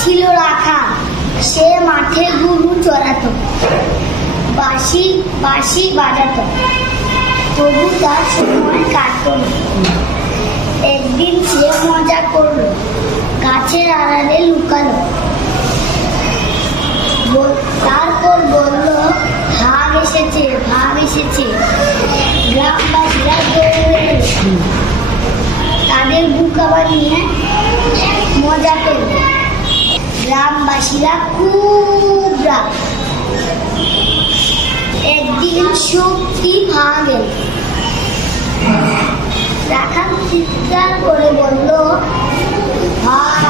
ছিল রাখা, সে মাঠে গরু চড়াতো, বাঁশি বাঁশি বাজাতো, তবু তার সময় কাটত না। একদিন সে মজা করলো, গাছের আড়ালে লুকালো, তারপর বলল, ভাগ এসেছে, ভাগ এসেছে। গ্রামবাসীরা দৌড়ে তাদের বুকা বানিয়ে মজা পেল। গ্রামবাসীরা খুব রাগ। একদিন শক্তি ভাগ এল। রাখাল চিৎকার করে বলল, ভাগ